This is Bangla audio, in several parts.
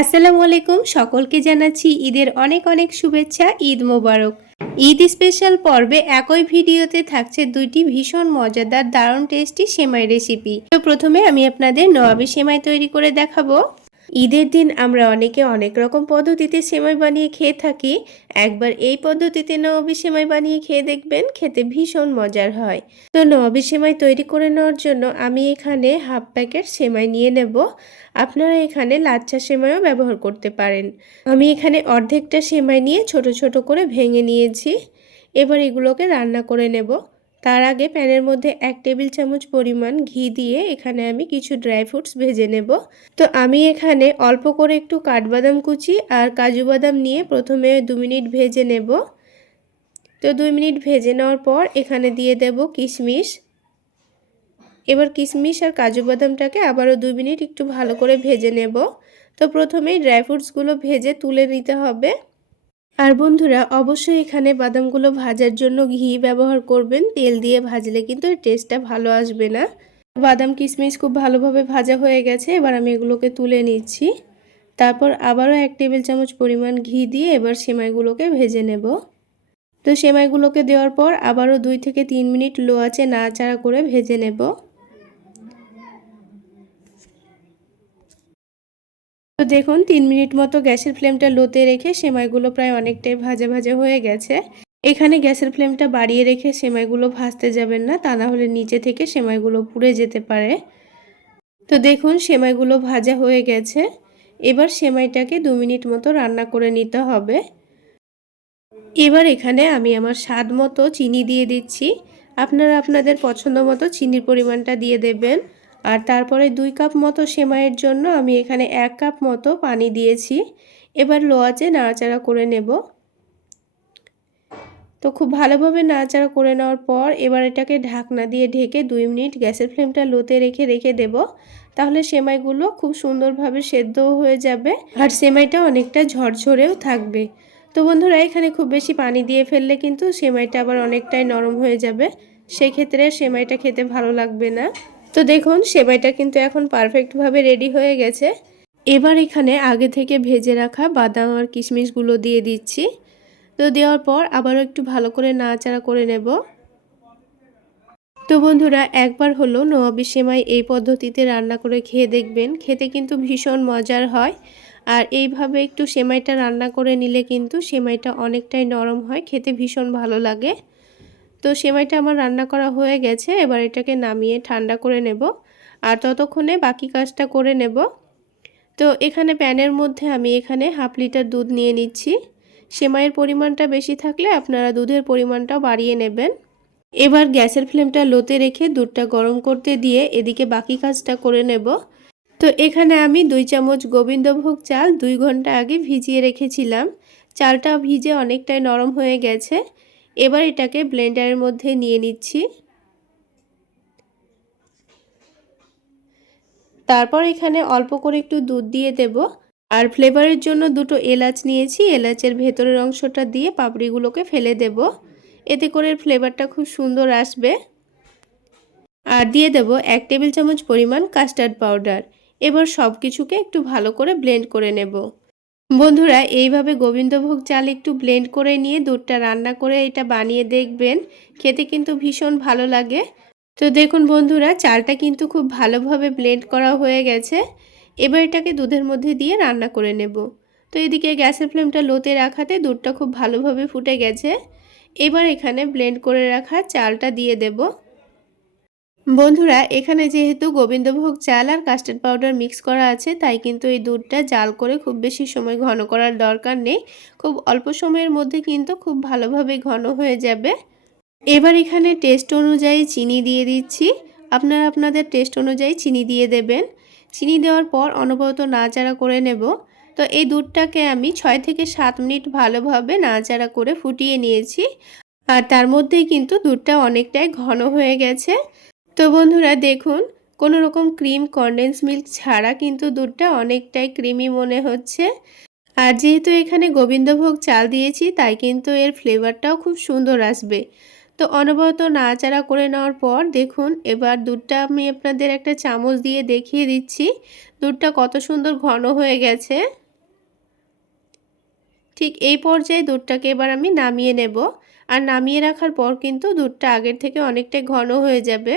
আসসালামু আলাইকুম, সকলকে জানাচ্ছি ঈদের অনেক অনেক শুভেচ্ছা, ঈদ মোবারক। ঈদ স্পেশাল পর্বে একই ভিডিওতে থাকছে দুইটি ভীষণ মজাদার, দারুণ টেস্টি সেমাই রেসিপি তো প্রথমে আমি আপনাদের নবাবী সেমাই তৈরি করে দেখাবো। ঈদের দিন আমরা অনেকে অনেক রকম পদ্ধতিতে সেমাই বানিয়ে খেয়ে থাকি। একবার এই পদ্ধতিতে নবাবী সেমাই বানিয়ে খেয়ে দেখবেন, খেতে ভীষণ মজার হয়। তো নবাবী সেমাই তৈরি করে নেওয়ার জন্য আমি এখানে হাফ প্যাকেট সেমাই নিয়ে নেব। আপনারা এখানে লাচ্ছা সেমাইও ব্যবহার করতে পারেন। আমি এখানে অর্ধেকটা সেমাই নিয়ে ছোট ছোট করে ভেঙে নিয়েছি। এবার এগুলোকে রান্না করে নেব। তার আগে প্যানের মধ্যে এক টেবিল চামচ পরিমাণ ঘি দিয়ে এখানে আমি কিছু ড্রাই ফ্রুটস ভেজে নেব। তো আমি এখানে অল্প করে একটু কাঠবাদাম কুচি আর কাজু বাদাম নিয়ে প্রথমে দু মিনিট ভেজে নেব। তো দুই মিনিট ভেজে নেওয়ার পর এখানে দিয়ে দেব কিশমিশ। এবার কিশমিশ আর কাজু বাদামটাকে আবারও দুই মিনিট একটু ভালো করে ভেজে নেব। তো প্রথমেই ড্রাই ফ্রুটসগুলো ভেজে তুলে নিতে হবে। আর বন্ধুরা, অবশ্যই এখানে বাদামগুলো ভাজার জন্য ঘি ব্যবহার করবেন। তেল দিয়ে ভাজলে কিন্তু টেস্টটা ভালো আসবে না। বাদাম, কিশমিশ খুব ভালোভাবে ভাজা হয়ে গেছে। এবার আমি এগুলোকে তুলে নিচ্ছি। তারপর আবারও এক টেবিল চামচ পরিমাণ ঘি দিয়ে এবার সেমাইগুলোকে ভেজে নেব। তো সেমাইগুলোকে দেওয়ার পর আবারও দুই থেকে তিন মিনিট লো আঁচে নাড়াচাড়া করে ভেজে নেব। দেখুন, তিন মিনিট মতো গ্যাসের ফ্লেমটা লোতে রেখে সেমাইগুলো প্রায় অনেকটাই ভাজা ভাজা হয়ে গেছে। এখানে গ্যাসের ফ্লেমটা বাড়িয়ে রেখে সেমাইগুলো ভাজতে যাবেন না, তা না হলে নিচে থেকে সেমাইগুলো পুড়ে যেতে পারে। তো দেখুন, সেমাইগুলো ভাজা হয়ে গেছে। এবার সেমাইটাকে দু মিনিট মতো রান্না করে নিতে হবে। এবার এখানে আমি আমার স্বাদ মতো চিনি দিয়ে দিচ্ছি। আপনারা আপনাদের পছন্দ মতো চিনির পরিমাণটা দিয়ে দেবেন। আর তারপরে দুই কাপ মতো সেমাইয়ের জন্য আমি এখানে এক কাপ মতো পানি দিয়েছি। এবার লোয়াচে নাড়াচাড়া করে নেব। তো খুব ভালোভাবে নাড়াচাড়া করে নেওয়ার পর এবার এটাকে ঢাকনা দিয়ে ঢেকে দুই মিনিট গ্যাসের ফ্লেমটা লোতে রেখে রেখে দেব। তাহলে সেমাইগুলো খুব সুন্দরভাবে সেদ্ধও হয়ে যাবে আর সেমাইটা অনেকটা ঝরঝরেও থাকবে। তো বন্ধুরা, এখানে খুব বেশি পানি দিয়ে ফেললে কিন্তু সেমাইটা আবার অনেকটাই নরম হয়ে যাবে। সেক্ষেত্রে সেমাইটা খেতে ভালো লাগবে না। তো দেখুন সেমাইটা কিন্তু এখন পারফেক্টভাবে রেডি হয়ে গেছে। এবার এখানে আগে থেকে ভেজে রাখা বাদাম আর কিশমিশগুলো দিয়ে দিচ্ছি। তো দেওয়ার পর আবারও একটু ভালো করে নাড়াচাড়া করে নেব। তো বন্ধুরা, একবার হলো নোয়াবি সেমাই এই পদ্ধতিতে রান্না করে খেয়ে দেখবেন। খেতে কিন্তু ভীষণ মজার হয়। আর এইভাবে একটু সেমাইটা রান্না করে নিলে কিন্তু সেমাইটা অনেকটাই নরম হয়, খেতে ভীষণ ভালো লাগে। তো সেমাইটা আমার রান্না করা হয়ে গেছে। এবার এটাকে নামিয়ে ঠান্ডা করে নেব আর ততক্ষণে বাকি কাজটা করে নেব। তো এখানে প্যানের মধ্যে আমি এখানে হাফ লিটার দুধ নিয়ে নিচ্ছি। সেমাইয়ের পরিমাণটা বেশি থাকলে আপনারা দুধের পরিমাণটাও বাড়িয়ে নেবেন। এবার গ্যাসের ফ্লেমটা লোতে রেখে দুধটা গরম করতে দিয়ে এদিকে বাকি কাজটা করে নেব। তো এখানে আমি দুই চামচ গোবিন্দভোগ চাল দুই ঘণ্টা আগে ভিজিয়ে রেখেছিলাম। চালটা ভিজে অনেকটাই নরম হয়ে গেছে। এবার এটাকে ব্লেন্ডারের মধ্যে নিয়ে নিচ্ছি। তারপর এখানে অল্প করে একটু দুধ দিয়ে দেব। আর ফ্লেভারের জন্য দুটো এলাচ নিয়েছি। এলাচের ভেতরের অংশটা দিয়ে পাপড়িগুলোকে ফেলে দেব। এতে করে ফ্লেভারটা খুব সুন্দর আসবে। আর দিয়ে দেব এক টেবিল চামচ পরিমাণ কাস্টার্ড পাউডার। এবার সব কিছুকে একটু ভালো করে ব্লেন্ড করে নেব। বন্ধুরা, এইভাবে গোবিন্দভোগ চাল একটু ব্লেন্ড করে নিয়ে দুধটা রান্না করে এটা বানিয়ে দেখবেন। খেতে কিন্তু ভীষণ ভালো লাগে। তো দেখুন বন্ধুরা, চালটা কিন্তু খুব ভালোভাবে ব্লেন্ড করা হয়ে গেছে। এবার এটাকে দুধের মধ্যে দিয়ে রান্না করে নেব। তো এদিকে গ্যাসের ফ্লেমটা লোতে রাখাতে দুধটা খুব ভালোভাবে ফুটে গেছে। এবার এখানে ব্লেন্ড করে রাখা চালটা দিয়ে দেবো। বন্ধুরা, এখানে যেহেতু গোবিন্দভোগ চাল আর কাস্টার্ড পাউডার মিক্স করা আছে, তাই কিন্তু এই দুধটা জাল করে খুব বেশি সময় ঘন করার দরকার নেই। খুব অল্প সময়ের মধ্যে কিন্তু খুব ভালোভাবে ঘন হয়ে যাবে। এবার এখানে টেস্ট অনুযায়ী চিনি দিয়ে দিচ্ছি। আপনারা আপনাদের টেস্ট অনুযায়ী চিনি দিয়ে দেবেন। চিনি দেওয়ার পর অনবরত নাড়াচাড়া করে নেব। তো এই দুধটাকে আমি ছয় থেকে সাত মিনিট ভালোভাবে নাড়াচাড়া করে ফুটিয়ে নিয়েছি। আর তার মধ্যেই কিন্তু দুধটা অনেকটাই ঘন হয়ে গেছে। তো বন্ধুরা দেখুন কোনো রকম ক্রিম কন্ডেন্স মিল্ক ছাড়া কিন্তু দুধটা অনেকটাই ক্রিমি মনে হচ্ছে। আর যেহেতু এখানে গোবিন্দভোগ চাল দিয়েছি, তাই কিন্তু এর ফ্লেভারটাও খুব সুন্দর আসবে। তো অনবরত নাড়াচাড়া করে নেওয়ার পর দেখুন, এবার দুধটা আমি আপনাদের একটা চামচ দিয়ে দেখিয়ে দিচ্ছি। দুধটা কত সুন্দর ঘন হয়ে গেছে। ঠিক এই পর্যায়ে দুধটাকে এবার আমি নামিয়ে নেব। আর নামিয়ে রাখার পর কিন্তু দুধটা আগের থেকে অনেকটাই ঘন হয়ে যাবে।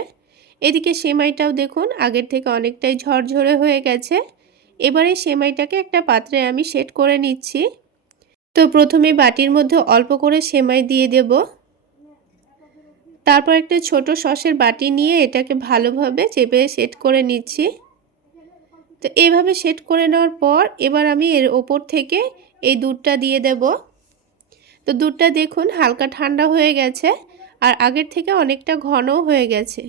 এদিকে সেমাইটাও দেখুন, আগের থেকে অনেকটাই ঝরঝরে হয়ে গেছে। এবারে সেমাইটাকে একটা পাত্রে আমি সেট করে নিচ্ছি। তো প্রথমে বাটির মধ্যে অল্প করে সেমাই দিয়ে দেব। তারপর একটা ছোট সসের বাটি নিয়ে এটাকে ভালোভাবে চেপে সেট করে নিচ্ছি। তো এভাবে সেট করে নেওয়ার পর এবার আমি এর ওপর থেকে এই দুধটা দিয়ে দেব। তো দুধটা দেখুন হালকা ঠান্ডা হয়ে গেছে, আর আগের থেকে অনেকটা ঘনও হয়ে গেছে।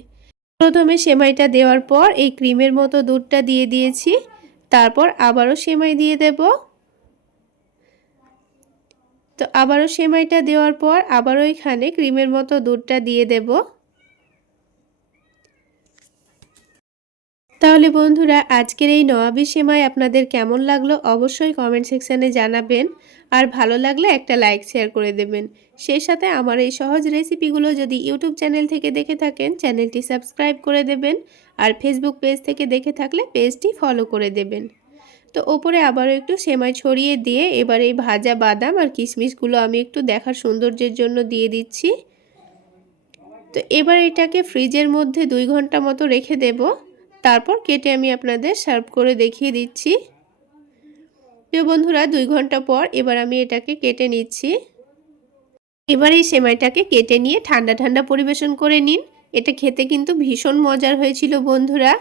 প্রথমে সেমাইটা দেওয়ার পর এই ক্রিমের মতো দুধটা দিয়ে দিয়েছি। তারপর আবারও সেমাই দিয়ে দেব। তো আবারও সেমাইটা দেওয়ার পর আবারও এখানে ক্রিমের মতো দুধটা দিয়ে দেব। তাহলে বন্ধুরা, আজকের এই নবাবি সেমাই আপনাদের কেমন লাগল অবশ্যই কমেন্ট সেকশানে জানাবেন। আর ভালো লাগলে একটা লাইক শেয়ার করে দেবেন। সেই সাথে আমার এই সহজ রেসিপিগুলো যদি ইউটিউব চ্যানেল থেকে দেখে থাকেন চ্যানেলটি সাবস্ক্রাইব করে দেবেন আর ফেসবুক পেজ থেকে দেখে থাকলে পেজটি ফলো করে দেবেন। তো ওপরে আবারও একটু সেমাই ছড়িয়ে দিয়ে এবার এই ভাজা বাদাম আর কিশমিশগুলো আমি একটু দেখার সৌন্দর্যের জন্য দিয়ে দিচ্ছি। তো এবার এটাকে ফ্রিজের মধ্যে দুই ঘণ্টা মতো রেখে দেব। তারপর কেটে আমি আপনাদের সার্ভ করে দেখিয়ে দিচ্ছি। প্রিয় বন্ধুরা, দুই ঘণ্টা পর এবার আমি এটাকে কেটে নিচ্ছি। এবার এই সেমাইটাকে কেটে নিয়ে ঠান্ডা ঠান্ডা পরিবেশন করে নিন। এটা খেতে কিন্তু ভীষণ মজার হয়েছিল বন্ধুরা।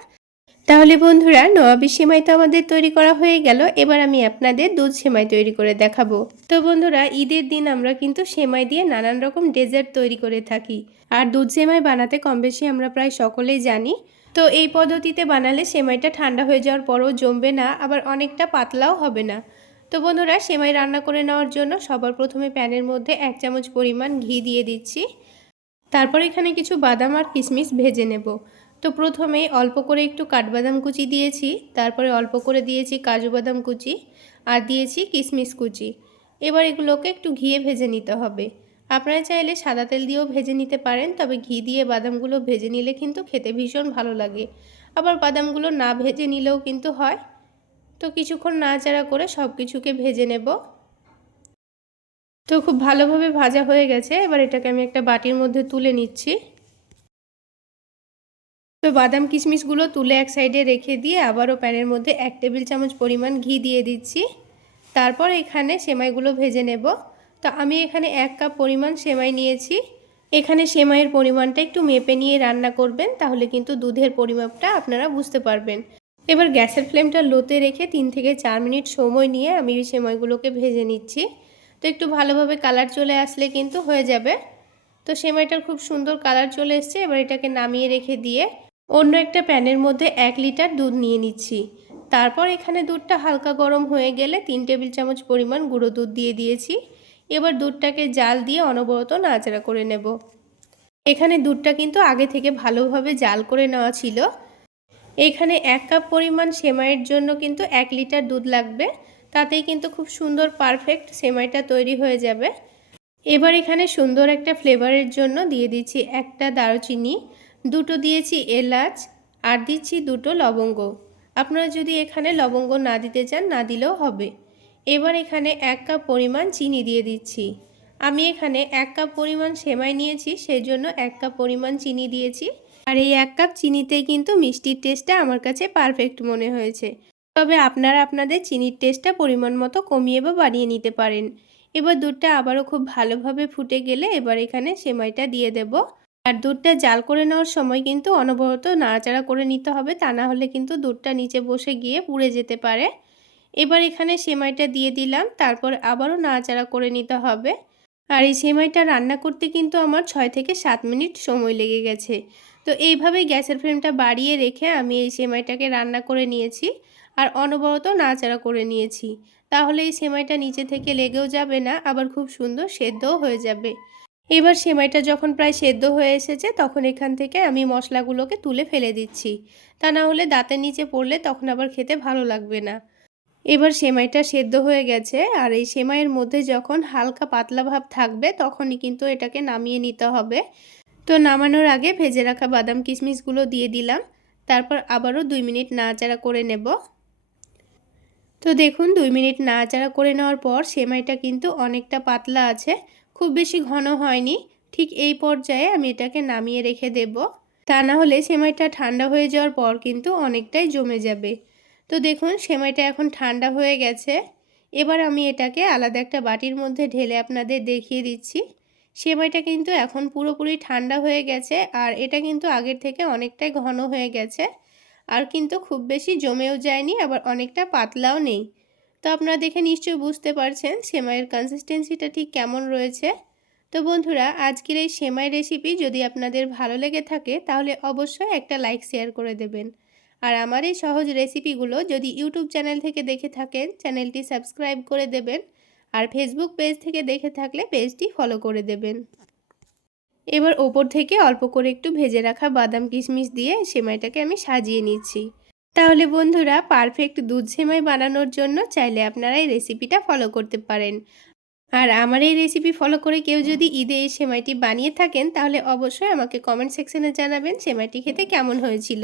তাহলে বন্ধুরা, নবাবি সেমাই তো আমাদের তৈরি করা হয়ে গেল। এবার আমি আপনাদের দুধ সেমাই তৈরি করে দেখাবো। তো বন্ধুরা, ঈদের দিন আমরা কিন্তু সেমাই দিয়ে নানান রকম ডেজার্ট তৈরি করে থাকি। আর দুধ সেমাই বানাতে কম বেশি আমরা প্রায় সকলেই জানি। তো এই পদ্ধতিতে বানালে সেমাইটা ঠান্ডা হয়ে যাওয়ার পরও জমবে না, আবার অনেকটা পাতলাও হবে না। তো বন্ধুরা, সেমাই রান্না করে নেওয়ার জন্য সবার প্রথমে প্যানের মধ্যে এক চামচ পরিমাণ ঘি দিয়ে দিচ্ছি। তারপর এখানে কিছু বাদাম আর কিশমিশ ভেজে নেব। তো প্রথমেই অল্প করে একটু কাঠবাদাম কুচি দিয়েছি, তারপরে অল্প করে দিয়েছি কাজু বাদাম কুচি আর দিয়েছি কিশমিশ কুচি। এবার এগুলোকে একটু ঘিয়ে ভেজে নিতে হবে। আপনারা চাইলে সাদা তেল দিয়েও ভেজে নিতে পারেন, তবে ঘি দিয়ে বাদামগুলো ভেজে নিলে কিন্তু খেতে ভীষণ ভালো লাগে। আবার বাদামগুলো না ভেজে নিলেও কিন্তু হয়। তো কিছুক্ষণ নাড়াচাড়া করে সব কিছুকে ভেজে নেব। তো খুব ভালোভাবে ভাজা হয়ে গেছে, এবার এটাকে আমি একটা বাটির মধ্যে তুলে নিচ্ছি। তো বাদাম কিশমিশগুলো তুলে এক সাইডে রেখে দিয়ে আবারও প্যানের মধ্যে এক টেবিল চামচ পরিমাণ ঘি দিয়ে দিচ্ছি। তারপর এখানে সেমাইগুলো ভেজে নেব। তো আমি এখানে এক কাপ পরিমাণ সেমাই নিয়েছি। এখানে সেমাইয়ের পরিমাণটা একটু মেপে নিয়ে রান্না করবেন, তাহলে কিন্তু দুধের পরিমাপটা আপনারা বুঝতে পারবেন। এবার গ্যাসের ফ্লেমটা লোতে রেখে তিন থেকে চার মিনিট সময় নিয়ে আমি সেমাইগুলোকে ভেজে নিচ্ছি। তো একটু ভালোভাবে কালার চলে আসলে কিন্তু হয়ে যাবে। তো সেমাইটার খুব সুন্দর কালার চলে এসছে, এবার এটাকে নামিয়ে রেখে দিয়ে অন্য একটা প্যানের মধ্যে এক লিটার দুধ নিয়ে নিচ্ছি। তারপর এখানে দুধটা হালকা গরম হয়ে গেলে তিন টেবিল চামচ পরিমাণ গুঁড়ো দুধ দিয়ে দিয়েছি। এবার দুধটাকে জাল দিয়ে অনবরত নাড়াচাড়া করে নেব। এখানে দুধটা কিন্তু আগে থেকে ভালোভাবে জাল করে নেওয়া ছিল। এখানে এক কাপ পরিমাণ সেমাইয়ের জন্য কিন্তু এক লিটার দুধ লাগবে। তাতেই কিন্তু খুব সুন্দর পারফেক্ট সেমাইটা তৈরি হয়ে যাবে। এবার এখানে সুন্দর একটা ফ্লেভারের জন্য দিয়ে দিচ্ছি একটা দারুচিনি, দুটো দিয়েছি এলাচ, আর দিচ্ছি দুটো লবঙ্গ। আপনারা যদি এখানে লবঙ্গ না দিতে চান, না দিলেও হবে। এবার এখানে এক কাপ পরিমাণ চিনি দিয়ে দিচ্ছি। আমি এখানে এক কাপ পরিমাণ সেমাই নিয়েছি সেই জন্য এক কাপ পরিমাণ চিনি দিয়েছি। আর এই এক কাপ চিনিতেই কিন্তু মিষ্টির টেস্টটা আমার কাছে পারফেক্ট মনে হয়েছে। তবে আপনারা আপনাদের চিনির টেস্টটা পরিমাণ মতো কমিয়ে বা বাড়িয়ে নিতে পারেন। এবার দুধটা আবারও খুব ভালোভাবে ফুটে গেলে এবার এখানে সেমাইটা দিয়ে দেব। আর দুধটা জাল করে নেওয়ার সময় কিন্তু অনবরত নাড়াচাড়া করে নিতে হবে, তা না হলে কিন্তু দুধটা নিচে বসে গিয়ে পুড়ে যেতে পারে। এবার এখানে সেমাইটা দিয়ে দিলাম, তারপর আবারও নাড়াচাড়া করে নিতে হবে। আর এই সেমাইটা রান্না করতে কিন্তু আমার ছয় থেকে সাত মিনিট সময় লেগে গেছে। তো এইভাবেই গ্যাসের ফ্লেমটা বাড়িয়ে রেখে আমি এই সেমাইটাকে রান্না করে নিয়েছি আর অনবরত নাড়াচাড়া করে নিয়েছি। তাহলে এই সেমাইটা নিচে থেকে লেগেও যাবে না, আবার খুব সুন্দর সেদ্ধও হয়ে যাবে। এবার সেমাইটা যখন প্রায় সেদ্ধ হয়ে এসেছে, তখন এখান থেকে আমি মশলাগুলোকে তুলে ফেলে দিচ্ছি। তা না হলে দাঁতের নিচে পড়লে তখন আবার খেতে ভালো লাগবে না। এবার সেমাইটা সেদ্ধ হয়ে গেছে আর এই সেমাইয়ের মধ্যে যখন হালকা পাতলা ভাব থাকবে তখনই কিন্তু এটাকে নামিয়ে নিতে হবে। তো নামানোর আগে ভেজে রাখা বাদাম কিশমিশগুলো দিয়ে দিলাম। তারপর আবারও দুই মিনিট নাড়াচাড়া করে নেব। তো দেখুন, দুই মিনিট নাড়াচাড়া করে নেওয়ার পর সেমাইটা কিন্তু অনেকটা পাতলা আছে, খুব বেশি ঘন হয়নি। ঠিক এই পর্যায়ে আমি এটাকে নামিয়ে রেখে দেব। তা না হলে সেমাইটা ঠান্ডা হয়ে যাওয়ার পর কিন্তু অনেকটাই জমে যাবে। তো দেখুন, সেমাইটা এখন ঠান্ডা হয়ে গেছে। এবার আমি এটাকে আলাদা একটা বাটির মধ্যে ঢেলে আপনাদের দেখিয়ে দিচ্ছি। সেমাইটা কিন্তু এখন পুরোপুরি ঠান্ডা হয়ে গেছে আর এটা কিন্তু আগের থেকে অনেকটাই ঘন হয়ে গেছে। আর কিন্তু খুব বেশি জমেও যায়নি, আবার অনেকটা পাতলাও নেই। তো আপনারা দেখে নিশ্চয়ই বুঝতে পারছেন সেমাইয়ের কনসিস্টেন্সিটা ঠিক কেমন রয়েছে। তো বন্ধুরা, আজকের এই সেমাই রেসিপি যদি আপনাদের ভালো লেগে থাকে, তাহলে অবশ্যই একটা লাইক শেয়ার করে দেবেন। আর আমার এই সহজ রেসিপিগুলো যদি ইউটিউব চ্যানেল থেকে দেখে থাকেন চ্যানেলটি সাবস্ক্রাইব করে দেবেন আর ফেসবুক পেজ থেকে দেখে থাকলে পেজটি ফলো করে দেবেন। এবার ওপর থেকে অল্প করে একটু ভেজে রাখা বাদাম কিশমিশ দিয়ে সেমাইটাকে আমি সাজিয়ে নিচ্ছি। তাহলে বন্ধুরা পারফেক্ট দুধ সেমাই বানানোর জন্য চাইলে আপনারা এই রেসিপিটা ফলো করতে পারেন। আর আমার এই রেসিপি ফলো করে কেউ যদি ঈদে এই সেমাইটি বানিয়ে থাকেন, তাহলে অবশ্যই আমাকে কমেন্ট সেকশনে জানাবেন সেমাইটি খেতে কেমন হয়েছিল।